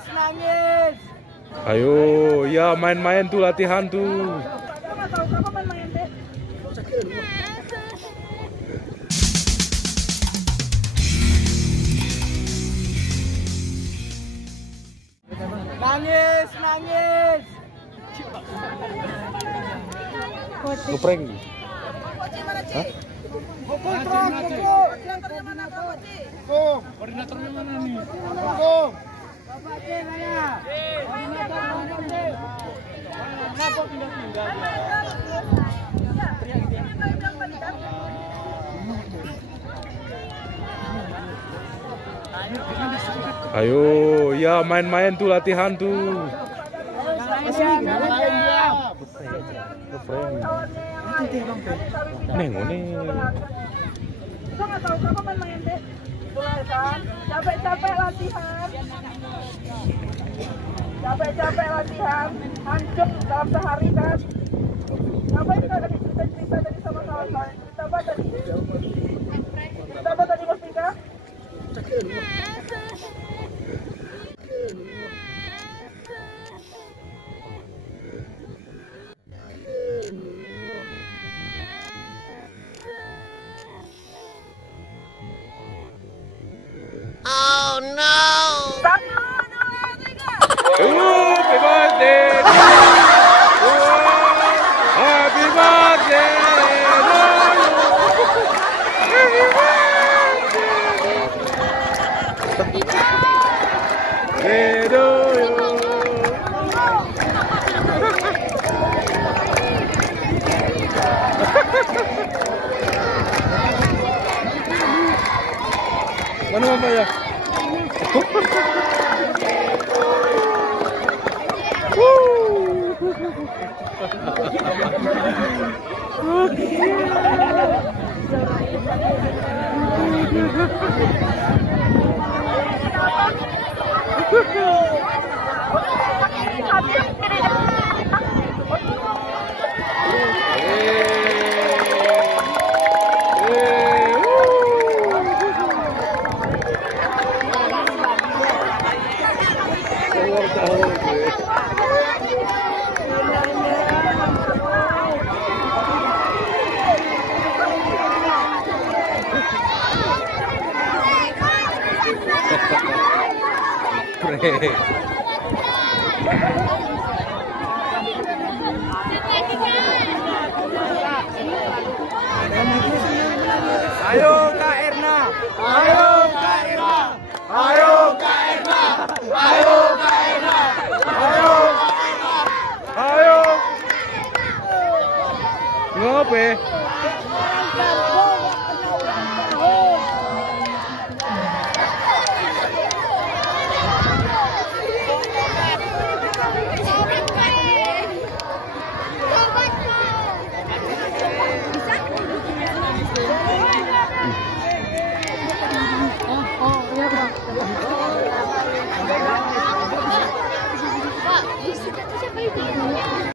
Nangis, nangis. Ayo, ya main-main tuh, latihan tuh. Nangis, nangis. Ngeprank. Hah? Koordinatornya mana nih? Bapak C mana? Kenapa pindah-pindah? Ayo, ya main-main tuh, latihan tuh. Capek-capek latihan. Capek-capek latihan. Hancur dalam sehari kan. Ngapain kita tadi cerita tadi sama kawan-kawan? Cerita apa tadi? Cerita apa tadi Mas Mika? Oh no! Happy birthday! Happy birthday! Mana mama ya? Ayo Kak Erna. Ayo Kak Erna. Ayo Kak Erna. Ayo Kak Erna. Ayo Kak Erna. Ayo. Ngapain?